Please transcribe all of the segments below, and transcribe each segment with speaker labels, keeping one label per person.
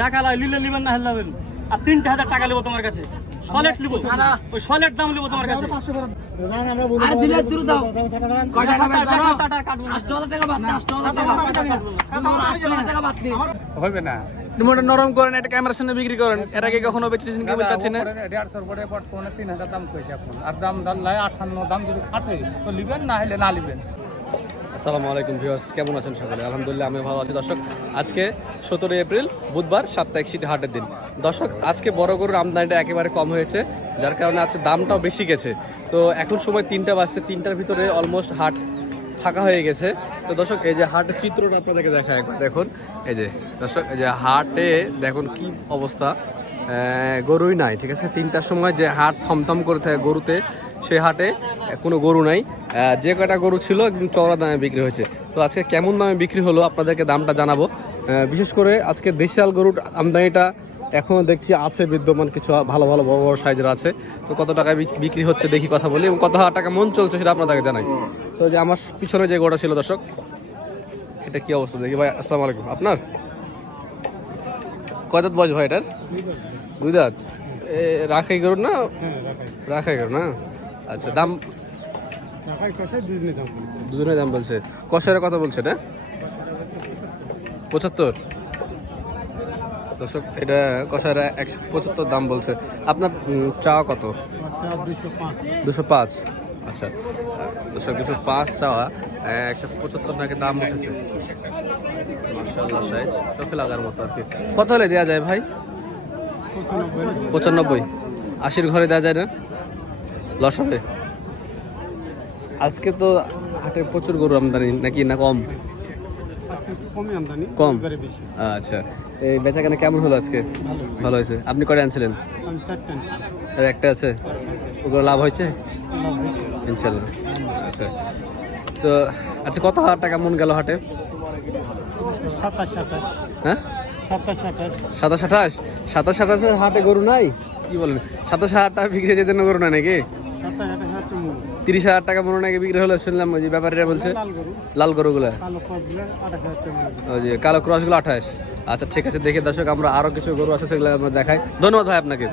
Speaker 1: ঢাকা লাই লিলে নিবেন না হেলাবেন আর তিনটা হাজার টাকা নেব তোমার কাছে। সলেট ওই সলেট দাম তোমার
Speaker 2: হবে না।
Speaker 3: মোটা নরম করেন এটা ক্যামেরার সামনে বিক্রি করেন। এর আগে কখনো বেচেছেন কি বলতে পারছি না?
Speaker 2: দেড়শোর পরে বর্তমানে তিন হাজার দাম কইছে এখন। আর দাম ধরলাই আঠান্ন দাম যদি খাটে তো লিবেন না হলে না লিবেন।
Speaker 3: আসসালামু আলাইকুম ভিউয়ার্স, কেমন আছেন সকলে? আলহামদুলিল্লাহ আমি ভালো আছি। দর্শক, আজকে সতেরোই এপ্রিল, বুধবার সাপ্তাহিক সিটি হাটের দিন। দর্শক, আজকে বড় গরুর আমদানিটা একেবারে কম হয়েছে, যার কারণে আজকে দামটাও বেশি গেছে। তো এখন সময় তিনটা বাজছে, তিনটার ভিতরে অলমোস্ট হাট ফাঁকা হয়ে গেছে। তো দর্শক, এই যে হাটের চিত্রটা আপনাদেরকে দেখা একবার। দেখুন, এই যে, দর্শক, এই যে হাটে দেখুন কি অবস্থা। গরুই নাই, ঠিক আছে? তিনটার সময় যে হাট থমথম করে থাকে গরুতে সে হাটে কোনো গরু নাই। যে কয়টা গরু ছিল একদম চওড়া দামে বিক্রি হয়েছে। তো আজকে কেমন দামে বিক্রি হলো আপনাদেরকে দামটা জানাব। বিশেষ করে আজকে দেশাল গরুর আমদানিটা এখনও দেখছি আছে বিদ্যমান কিছু ভালো ভালো বড় বড় সাইজের আছে। তো কত টাকায় বিক- বিক্রি হচ্ছে দেখি কথা বলি এবং কত হাজার টাকা মন চলছে সেটা আপনাদেরকে জানাই। তো যে আমার পিছনে যে গোটা ছিল দর্শক এটা কি অবস্থা দেখি ভাই আসসালামু আলাইকুম। আপনার? কয় দাঁত বয়স ভাই এটার? দুই দাঁত? রাখাই গরু না? রাখাই। গরু না? আচ্ছা দাম? দুজনে দাম বলছে। কষারের কথা বলছে এটা? পঁচাত্তর? দর্শক, এটা কষার একশো পঁচাত্তর দাম বলছে। আপনার চাওয়া কত? দুশো পাঁচ। আচ্ছা দুশো দুশো পাঁচ চাওয়া একশো পঁচাত্তর নাকি দাম উঠেছে? মার্শাল্লাহ সাইজ। চোখে লাগার মতো আর কি। কত হলে দেওয়া যায় ভাই? পঁচানব্বই। আশির ঘরে দেওয়া যায় না? লস হবে? আজকে তো হাটে প্রচুর গরু আমদানি নাকি না কম? কম? আচ্ছা এই বেচাকেনা কেমন হলো আজকে? ভালো হয়েছে। আপনি কটা আনছিলেন? আর একটা আছে? ওগুলো লাভ হয়েছে? ইনশাল্লাহ। আচ্ছা। তো আচ্ছা কত হাজার টাকা মন গেল হাটে? হ্যাঁ?
Speaker 1: সাতাশ
Speaker 3: আঠাশ। সাতাশ আঠাশের হাটে গরু নাই? কি বলেন? সাতাশ হাজার টাকা বিক্রি হয়েছে জন্য গরু নাই নাকি? তিরিশ হাজার টাকা মনে নাকি বিক্রি হলো শুনলাম ওই যে ব্যাপারীরা বলছে।
Speaker 1: লাল গরু।
Speaker 3: লাল গরুগুলা। ওই যে কালো ক্রসগুলো আঠাশ। আচ্ছা ঠিক আছে দেখে দর্শক আমরা আরও কিছু গরু আছে সেগুলো আমরা দেখাই। ধন্যবাদ ভাই আপনাকে।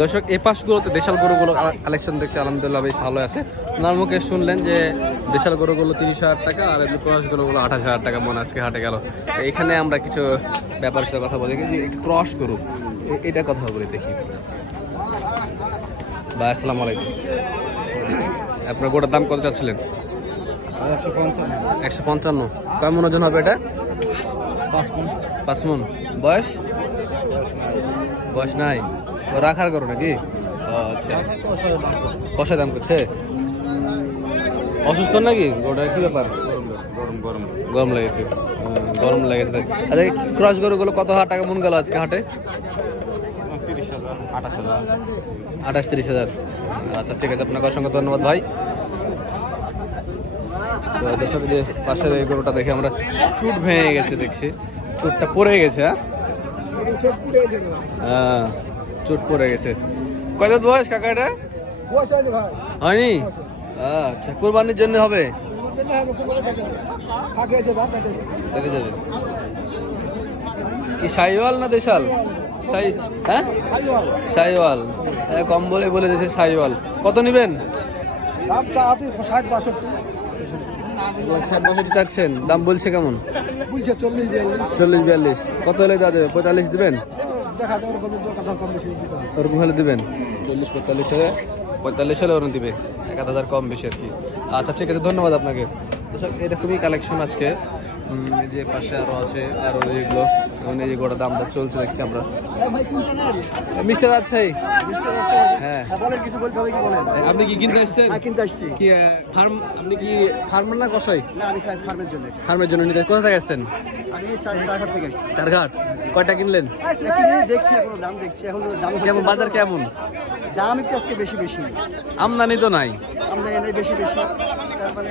Speaker 3: দর্শক এই পাশগুলোতে দেশাল গরুগুলো কালেকশন দেখছি আলহামদুলিল্লাহ বেশ ভালো আছে। ওনার মুখে শুনলেন যে দেশাল গরুগুলো তিরিশ হাজার টাকা আর ক্রস গরুগুলো আঠাশ হাজার টাকা মনে আজকে হাটে গেল। এখানে আমরা কিছু ব্যাপারের সাথে কথা বলি যে ক্রস গরু এটা কথা বলি দেখি। ভাই, আসসালামু আলাইকুম। আপনার গোটার দাম কত চাচ্ছিলেন?
Speaker 1: একশো পঞ্চান্ন।
Speaker 3: একশো পঞ্চান্ন কয় মন ওজন হবে এটা? পাঁচ মন। বয়স? বয়স নাই। রাখার করো নাকি? আচ্ছা। কষা দাম করছে? অসুস্থ নাকি? গোটা কি ব্যাপার? গরম লেগেছে। গরম লেগেছে। আচ্ছা ক্রস গরুগুলো কত হাজার টাকা মন গেল আজকে হাটে?
Speaker 1: তিরিশ হাজার, আঠাশ হাজার।
Speaker 3: আঠাশ তিরিশ হাজার। আচ্ছা ঠিক আছে আপনাকে অসংখ্য ধন্যবাদ ভাই। তো দর্শক যে পাশের এই গরুটা দেখে আমরা চুট ভেঙে গেছে দেখছি। চুটটা পড়ে গেছে হ্যাঁ? হ্যাঁ চুট পড়ে গেছে। কয় দাঁত বয়স কাকা এটা? হয়নি? আচ্ছা কোরবানির জন্য হবে? কি সাইওয়াল না দেশাল? সাই হ্যাঁ? সাইওয়াল। হ্যাঁ কম বলে বলে দিয়েছে সাইওয়াল। কত নেবেন?
Speaker 1: ষাট বাষট্টি।
Speaker 3: ষাট চাচ্ছেন। দাম বলছে কেমন?
Speaker 1: চল্লিশ
Speaker 3: চল্লিশ বিয়াল্লিশ। কত হলে দেওয়া যাবে পঁয়তাল্লিশ দিবেন। ওরকম হলে দিবেন? চল্লিশ পঁয়তাল্লিশ হলে পঁয়তাল্লিশ হলে ওরকম দিবে। এক হাজার কম বেশি আর কি। আচ্ছা ঠিক আছে ধন্যবাদ আপনাকে। দর্শক এরকমই কালেকশন আজকে। যে পাশে আরও আছে আরও যেগুলো এই যে গোটা দামটা চলছে দেখছি আমরা। মিস্টার রাজশাহী? হ্যাঁ। আপনি কি কিনতে এসছেন?
Speaker 1: হ্যাঁ কিনতে আসছি।
Speaker 3: কি ফার্ম আপনি কি ফার্মার না কষাই
Speaker 1: ফার্মের জন্য।
Speaker 3: ফার্মের জন্য নিতে কোথা থেকে
Speaker 1: চার চারঘাট।
Speaker 3: কয়টা কিনলেন?
Speaker 1: দেখছি এখন দাম দেখছি। এখন দাম
Speaker 3: কেমন বাজার কেমন?
Speaker 1: দাম একটু আজকে বেশি বেশি।
Speaker 3: আমদানি তো নাই।
Speaker 1: আমরা এনে বেশি বেশি। তারপরে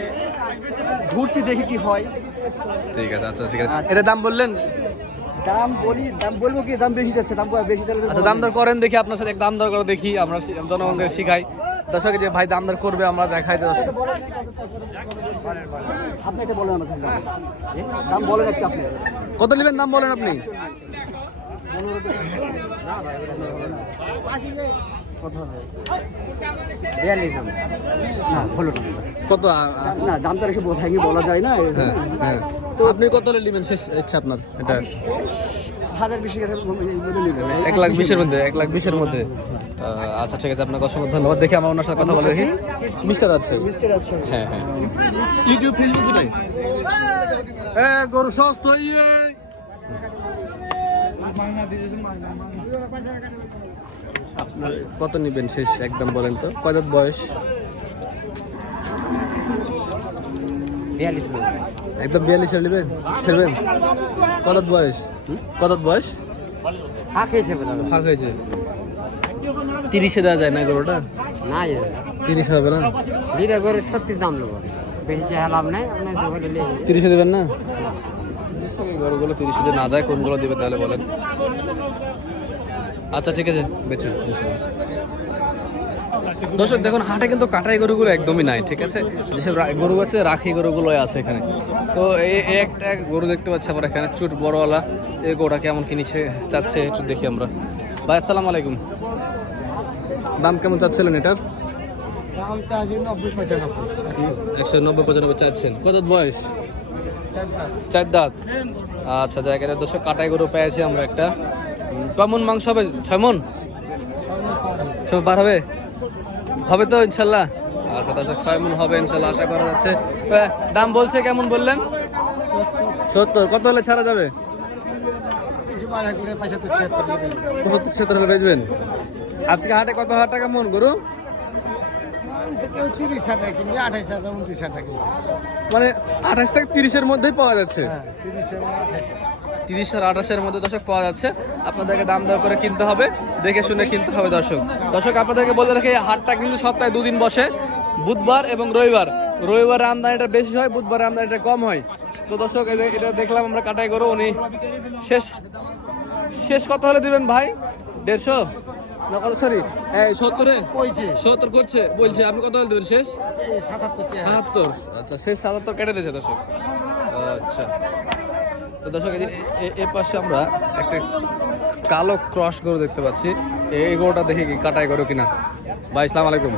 Speaker 1: ঘুরছি দেখি কি হয়।
Speaker 3: ঠিক আছে আচ্ছা ঠিক আছে। এটা দাম বললেন?
Speaker 1: দাম বলি দাম বলব কি? দাম বেশি যাচ্ছে দাম বেশি চাইলে
Speaker 3: আচ্ছা দাম দর করেন দেখি আপনার সাথে দাম দর করে দেখি আমরা জনগণকে শিখাই। দর্শক যে ভাই দাম দর করবে আমরা দেখাই তো
Speaker 1: আপনি এটা বলেন আমাকে দাম। দাম বলেন একটু আপনি।
Speaker 3: কত নেবেন? দাম বলেন আপনি।
Speaker 4: বিয়াল্লিশ দাম। না না
Speaker 3: কত আ- আ-
Speaker 4: না এসে ভাঙি বলা যায় না
Speaker 3: হ্যাঁ হ্যাঁ। আপনি কত হলে নেবেন? শেষ ইচ্ছা আপনার এটা?
Speaker 4: হাজার
Speaker 3: এক লাখ বিশের মধ্যে এক লাখ বিশের মধ্যে। আচ্ছা ঠিক আছে আপনাকে অসংখ্য ধন্যবাদ। দেখি আমার ওনার সাথে কথা বলে দেখি। মিস্টার আছে।
Speaker 4: মিস্টার আছে।
Speaker 3: হ্যাঁ হ্যাঁ। ইউটিউব ফেসবুক দুটাই হ্যাঁ গরু সস্তা ইয়ে! কত নেবেন শেষ একদম বলেন তো? কয় বয়স? একদম বিয়াল্লিশ নেবেন? ছেড়বেন? কত বয়স? কত বয়স?
Speaker 4: ফাঁক হয়েছে
Speaker 3: ফাঁক হয়েছে। তিরিশে দেওয়া যায় না গরুটা?
Speaker 4: না
Speaker 3: তিরিশ হবে না?
Speaker 4: বিরা করে ছত্রিশ দাম নেব। বেশি লাভ নাই
Speaker 3: তিরিশে দেবেন না? গরুগুলো তিরিশে না দেয় কোনগুলো দেবে তাহলে বলেন। আচ্ছা ঠিক আছে বেচুন। দর্শক দেখুন হাটে কিন্তু কাটাই গরুগুলো একদমই নাই ঠিক আছে? যেসব গরু আছে রাখি গরুগুলো আছে এখানে। তো এই একটা গরু দেখতে পাচ্ছি আমরা এখানে চুট বড়ওয়ালা। এই গরুটা কেমন কিনেছে চাচ্ছে একটু দেখি আমরা। ভাই আসসালামু আলাইকুম। দাম কেমন চাচ্ছিলেন এটার?
Speaker 4: দাম চাইছি নব্বই পঁচানব্বই একশো।
Speaker 3: নব্বই পঁচানব্বই চাচ্ছেন। কত বয়স? চার দাঁত। আচ্ছা জায়গাটা দর্শক কাটাই গরু পেয়েছি আমরা একটা। কেমন মাংস হবে? ছয় মন? ছয় পার হবে। হবে? তো, ইনশাল্লাহ। আচ্ছা দর্শক ছয় মন হবে, ইনশাল্লাহ, আশা করা যাচ্ছে। দাম বলছে কেমন বললেন? সত্তর। কত হলে ছাড়া যাবে?
Speaker 4: তো ছিয়াত্তর
Speaker 3: হলে বেচবেন। আজকে হাটে কত হাজার টাকা মন, গরু? মানে আঠাশ থেকে তিরিশের মধ্যেই পাওয়া যাচ্ছে।
Speaker 4: হ্যাঁ তিরিশ
Speaker 3: আর আঠাশের মধ্যে দর্শক পাওয়া যাচ্ছে। আপনাদেরকে দাম দর করে কিনতে হবে দেখে শুনে কিনতে হবে দর্শক। দর্শক আপনাদেরকে বলে রাখি হাটটা কিন্তু সপ্তাহে দুদিন বসে। বুধবার এবং রবিবার। রবিবার আমদানিটা বেশি হয় বুধবার আমদানিটা কম হয়। তো দর্শক এটা দেখলাম আমরা কাটাই করো উনি শেষ শেষ কত হলে দিবেন ভাই? দেড়শো? না কত সরি সত্তরে? সত্তর করছে বলছে আপনি কত হলে দেবেন শেষ?
Speaker 4: সাতাত্তর
Speaker 3: আচ্ছা শেষ সাতাত্তর কেটে দিয়েছে দর্শক। আচ্ছা। তো দর্শক, এই যে এ- এ পাশে আমরা একটা কালো ক্রস গরু দেখতে পাচ্ছি। এই গরুটা দেখি কি কাটাই গরু কিনা। ভাই ইসলাম আলাইকুম।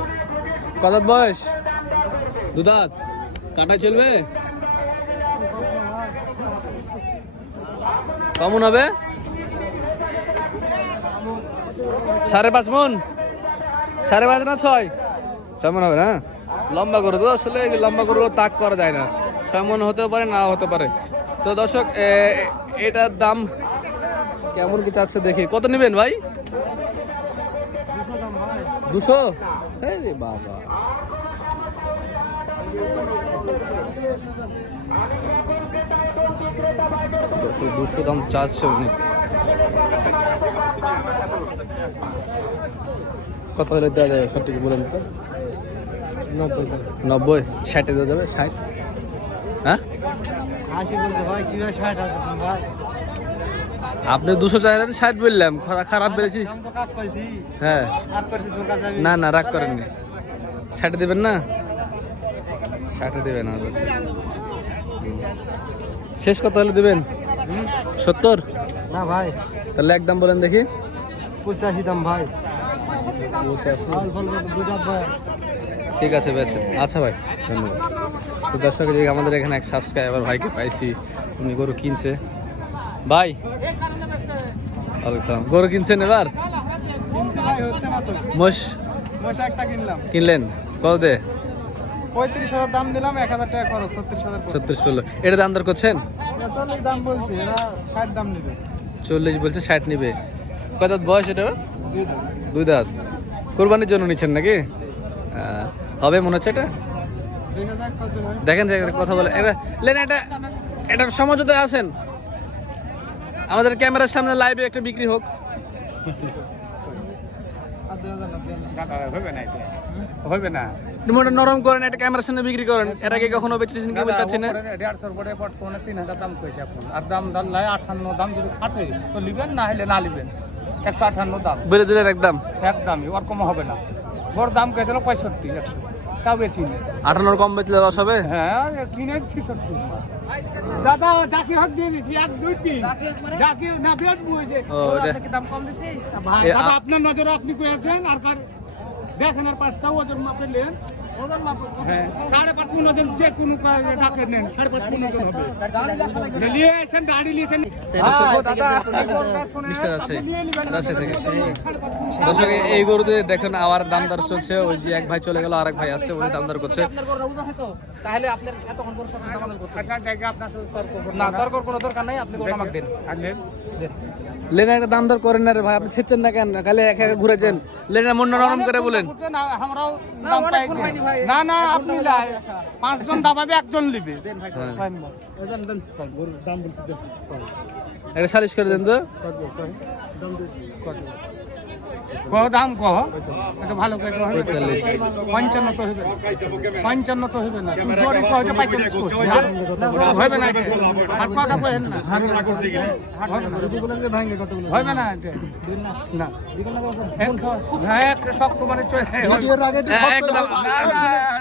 Speaker 3: কত বয়স? দুদাত, কাটাই চলবে? কেমন হবে? সাড়ে পাঁচ মন? সাড়ে পাঁচ না ছয়? ছয় মন হবে না? লম্বা গরু তো, আসলে লম্বা গরু তাক করা যায় না। ছয় মন হতেও পারে না হতে পারে। তো দর্শক এটার দাম কেমন কি চাচ্ছে দেখি। কত নেবেন ভাই? দুশো? রে বাবা। দুশো দুশো দাম চাচ্ছে উনি। কত হলে দেওয়া যাবে? সঠিক বলেন তো।
Speaker 4: নব্বই।
Speaker 3: নব্বই? ষাটে দেওয়া যাবে? ষাট? হ্যাঁ?
Speaker 4: আশি বলতে ভাই কি ষাট ভাই।
Speaker 3: আপনি দুশো চাইলেন ষাট বললাম। খরা- খারাপ বেড়েছি হ্যাঁ। না না রাগ করেননি। ষাটে দেবেন না? ষাটে দেবেন। শেষ কত হলে দেবেন? সত্তর?
Speaker 4: না ভাই।
Speaker 3: তাহলে একদম বলেন দেখি।
Speaker 4: পঁচাশি দাম ভাই।
Speaker 3: পঁচাশি। ঠিক আছে আচ্ছা ভাই ধন্যবাদ। তো দর্শক যে আমাদের এখানে এক সাবস্ক্রাইবার ভাইকে পাইছি উনি গরু কিনছে। ভাই ওয়ালাইকুম গরু কিনছেন এবার? মোষ? কিনলেন? কত দে?
Speaker 2: পঁয়ত্রিশ হাজার দাম দিলাম এক হাজার টাকা খরচ ছত্রিশ হাজার
Speaker 3: ছত্রিশ পড়ল। এটা দাম দর করছেন?
Speaker 2: চল্লিশ দাম বলছি এরা ষাট দাম নেবে।
Speaker 3: চল্লিশ বলছে ষাট নিবে। কয় দাঁত বয়স এটা?
Speaker 2: দুই
Speaker 3: দুই দাঁত। কোরবানির জন্য নিচ্ছেন নাকি? হবে মনে হচ্ছে এটা? দেখেন কথা বলে। এটা লেন এটা এটার সমঝোতায় আসেন। আমাদের ক্যামেরার সামনে লাইভে একটা বিক্রি হোক।
Speaker 2: হবে না হবে
Speaker 3: নরম করেন ক্যামেরার সামনে বিক্রি করেন। এর আগে কখনো বেঁচেছেন কি বলতে পারছেন না
Speaker 2: দেড়শোর পরে বর্তমানে তিন হাজার দাম এখন। আর দাম আঠান্ন দাম যদি খাটে তো না হলে না একশো আঠান্ন দাম।
Speaker 3: বলে দিলেন একদম।
Speaker 2: একদমই ওর কম হবে না। বড় দাম কয়েছিল পঁয়ষট্টি একশো। তাও
Speaker 3: কম বেচলে লস হবে?
Speaker 2: হ্যাঁ কিনেছি দাদা দিয়ে দিছি এক দুই তিন। যাকে না বেচবো ওই যে।
Speaker 3: ও এটা
Speaker 2: ভাই, দাদা আপনার নজরে আপনি পেয়েছেন আর কার দেখেন আর পাঁচটা ওজন মাপে নেন। সাড়ে পাঁচ মন ওজন যে কোনো ডাকে নেন। সাড়ে পাঁচ মন ওজন হবে নিয়ে এসেন নিয়েছেন
Speaker 3: মিস্টার থেকে দর্শক এই- গরুতে দেখেন আবার দামদার চলছে। ওই যে এক ভাই চলে গেল আর এক ভাই আসছে উনি দামদার করছে।
Speaker 2: আচ্ছা জায়গা আপনার সাথে তর্ক
Speaker 5: না তর্কর কোনো দরকার নাই আপনি আমাকে দেন।
Speaker 2: নেন।
Speaker 3: লেনে একটা দাম দর করেন না রে ভাই আপনি ছেচ্ছেন না কেন খালি একা এক ঘুরেছেন লেনের মন নরম করে বলেন।
Speaker 2: না না আপনি লাই। পাঁচজন দাবাবে একজন লিবে
Speaker 3: হ্যাঁ। একটা সালিশ করে দেন তো
Speaker 2: কহ দাম কহ এটা ভালো করে কহ। পঞ্চান্ন তো হইবে না। পঞ্চান্ন তো হইবে না তুমি জোরে কহ যে পঞ্চান্ন করছি, হ্যাঁ? হইবে না। আর কথা কহেন না হইবে না না এক হ্যাঁ, শক্ত মানে
Speaker 3: একদম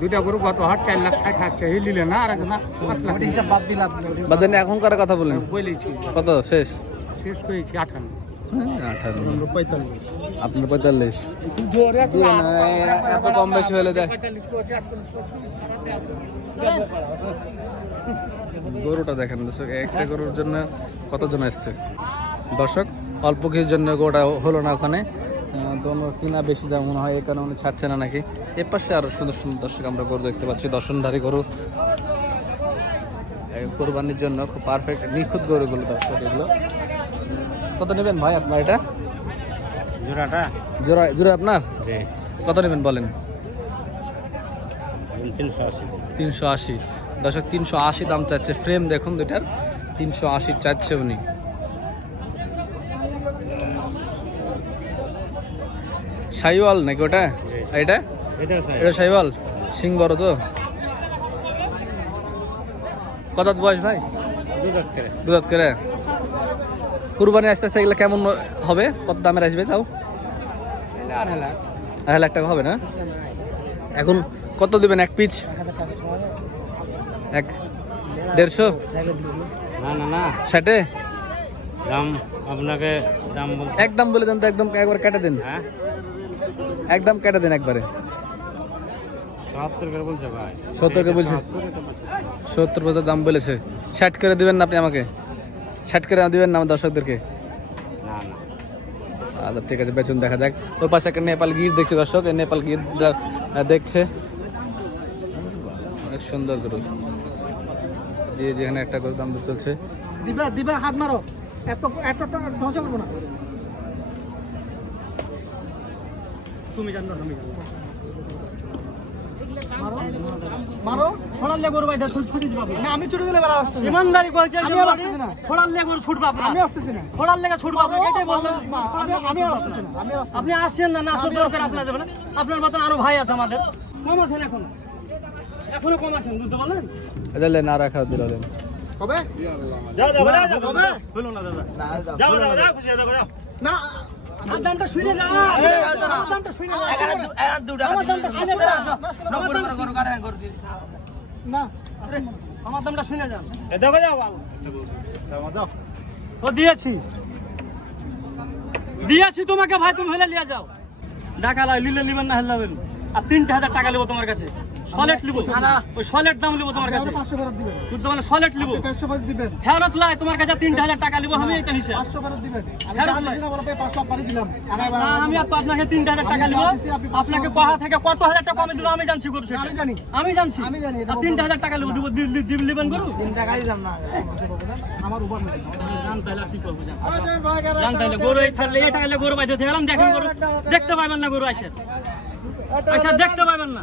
Speaker 2: দুইটা গরু কত হাট চার লাখ ষাট হাজার চাই। নিলে না আর না পাঁচ লাখ।
Speaker 5: হিসাব বাদ দিলাম।
Speaker 3: বাদেন এখনকার কথা বলেন
Speaker 2: বলেছি।
Speaker 3: কত? শেষ?
Speaker 2: শেষ করেছি আঠান্ন
Speaker 3: আপনার পঁয়তাল্লিশ। এত কম বেশি হলে
Speaker 2: আটচল্লিশ
Speaker 3: গরুটা দেখেন দর্শক একটা গরুর জন্য কতজন আসছে? দর্শক অল্প কিছুর জন্য গরুটা হলো না ওখানে। ওনার কিনা বেশি দাম মনে হয় এই কারণে উনি ছাড়ছে না নাকি? এর পাশে আরও সুন্দর সুন্দর দর্শক আমরা গরু দেখতে পাচ্ছি দর্শনধারী গরু। কোরবানির জন্য খুব পারফেক্ট নিখুঁত গরুগুলো দর্শক এগুলো। কত নেবেন ভাই আপনার এটা?
Speaker 1: জোড়াটা?
Speaker 3: জোড়া জোড়া আপনার? কত নেবেন বলেন?
Speaker 1: তিনশো আশি।
Speaker 3: তিনশো আশি। দর্শক তিনশো আশি দাম চাচ্ছে ফ্রেম দেখুন দুটার তিনশো আশি চাচ্ছে উনি। সাইওয়াল নাকি ওটা? এটা?
Speaker 1: এটা
Speaker 3: সাইওয়াল। সিং বড় তো। কত বয়স ভাই? দুধাত করে। কুরবানি আস্তে আস্তে এগুলো কেমন হবে? কত দামের আসবে তাও?
Speaker 2: আড়াই লাখ।
Speaker 3: টাকা হবে না? এখন কত দেবেন এক পিচ? এক দেড়শো?
Speaker 1: না না না।
Speaker 3: ষাটে?
Speaker 1: দাম আপনাকে দাম
Speaker 3: একদম বলে দেন তো একদম একবার কেটে দিন।
Speaker 1: হ্যাঁ?
Speaker 3: একদম কেটে দিন একবারে।
Speaker 1: সত্তর করে বলছে
Speaker 3: সত্তর কে বলছে। সত্তর বছর দাম বলেছে। ষাট করে দিবেন না আপনি আমাকে? ষাট করে দিবেন না আমার দর্শকদেরকে?
Speaker 1: না না।
Speaker 3: আচ্ছা ঠিক আছে বেচুন দেখা যাক। ওর পাশে একটা নেপাল গির দেখছে দর্শক। এই নেপাল গির দেখছে। অনেক সুন্দর গরু। যে যেখানে একটা গরু দাম চলছে।
Speaker 2: দিবা দিবা হাত মারো। এত এত ধ্বংস করব না। তুমি জানো আমি মারো
Speaker 1: ছড়ালে গরু ভাই ছুট ছুটি দিবা
Speaker 2: না আমি ছুটে গেলে বেড়া আসছে
Speaker 1: ইমানদারি করেছে
Speaker 2: আমি আর আসতেছি না।
Speaker 1: ছড়ালে গরু ছুটবা আপনার
Speaker 2: আমি আসতেছি না
Speaker 1: ছড়ার লেগে ছুটবা আপনার এটাই বললাম
Speaker 2: আমি আমি না আমি আর
Speaker 1: আপনি আসেন না না আসলে দরকার আপনার যাবে না আপনার মতন আরও ভাই আছে আমাদের কম আছেন এখন এখনও কম আছেন বুঝতে পারলেন
Speaker 3: দিলে না রাখা দিলেন
Speaker 2: কবে
Speaker 1: হলো না দাদা
Speaker 2: না
Speaker 1: আর দামটা শুনে যা। আমার দামটা শুনে যা। আমার দামটা শুনে যা। আমার দাম-
Speaker 2: না
Speaker 1: আমার দামটা শুনে যান ও দিয়েছি। দিয়েছি তোমাকে ভাই তুমি হলে লিয়ে যাও। টাকা লাই লিলে লিবেন না হেলাবেন আর তিনটে হাজার টাকা নেব তোমার কাছে। সলেট লিবো। ওই সলেট দাম লিবো তোমার কাছে। বুঝতে পারলে সলেট লিবো।
Speaker 2: ফেরত
Speaker 1: লাই তোমার কাছে তিনটে হাজার টাকা লিবো আমি এটা হিসেবে।
Speaker 2: আমি দিলাম।
Speaker 1: আমি আপনাকে তিনটে হাজার টাকা
Speaker 2: আমি
Speaker 1: লিবো। আপনাকে কোথা থেকে কত হাজার টাকা কমে দিল আমি জানছি গরু সেটা।
Speaker 2: আমি
Speaker 1: জানছি।
Speaker 2: আমি জানি,
Speaker 1: তিনটে হাজার টাকা লিবো দিব দি- দি- দিবেন গরু?
Speaker 2: তিন টাকাই দিলাম না। আমার উপর
Speaker 1: জান তাহলে কি করব জান। জান তাহলে গরু এই থাকলে এটা হলে গরু বাইতে দেখেন গরু। দেখতে পাবেন না গরু আসে আচ্ছা দেখতে পাবেন না।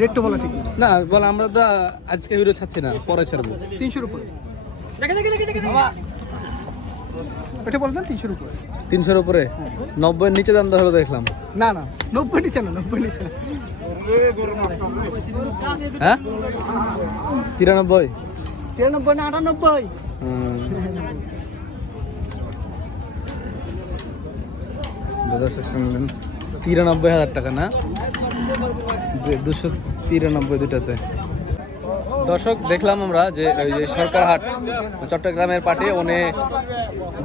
Speaker 2: রেটটা বলা ঠিক।
Speaker 3: না বল আমরা তো আজকে ভিডিও ছাড়ছি না পরে ছাড়বো।
Speaker 2: তিনশোর উপরে।
Speaker 1: দেখে দেখে দেখে দেখে
Speaker 2: এটা বলতেন তিনশোর উপরে।
Speaker 3: তিনশোর উপরে? নব্বই নিচে দাম হলো দেখলাম।
Speaker 2: না না নব্বই নিচে না নব্বই নিচে
Speaker 3: হ্যাঁ? তিরানব্বই?
Speaker 2: তিরানব্বই না আটানব্বই।
Speaker 3: তিরানব্বই হাজার টাকা না? দুশো তিরানব্বই দুটাতে দর্শক, দেখলাম আমরা যে ওই যে সরকার হাট, চট্টগ্রামের পাটে উনি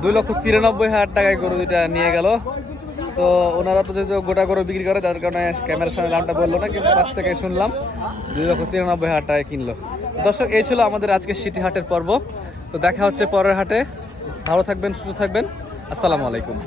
Speaker 3: দুই লক্ষ তিরানব্বই হাজার টাকায় গরু দুইটা নিয়ে গেল। তো ওনারা তো যেহেতু গোটা গরু বিক্রি করে, যার কারণে ক্যামেরার সামনে দামটা বলল না, কিন্তু কাছ থেকে শুনলাম দুই লক্ষ তিরানব্বই হাজার টাকায় কিনলো। দর্শক, এই ছিল আমাদের আজকে সিটি হাটের পর্ব। তো দেখা হচ্ছে পরের হাটে। ভালো থাকবেন, সুস্থ থাকবেন। আসসালামু আলাইকুম।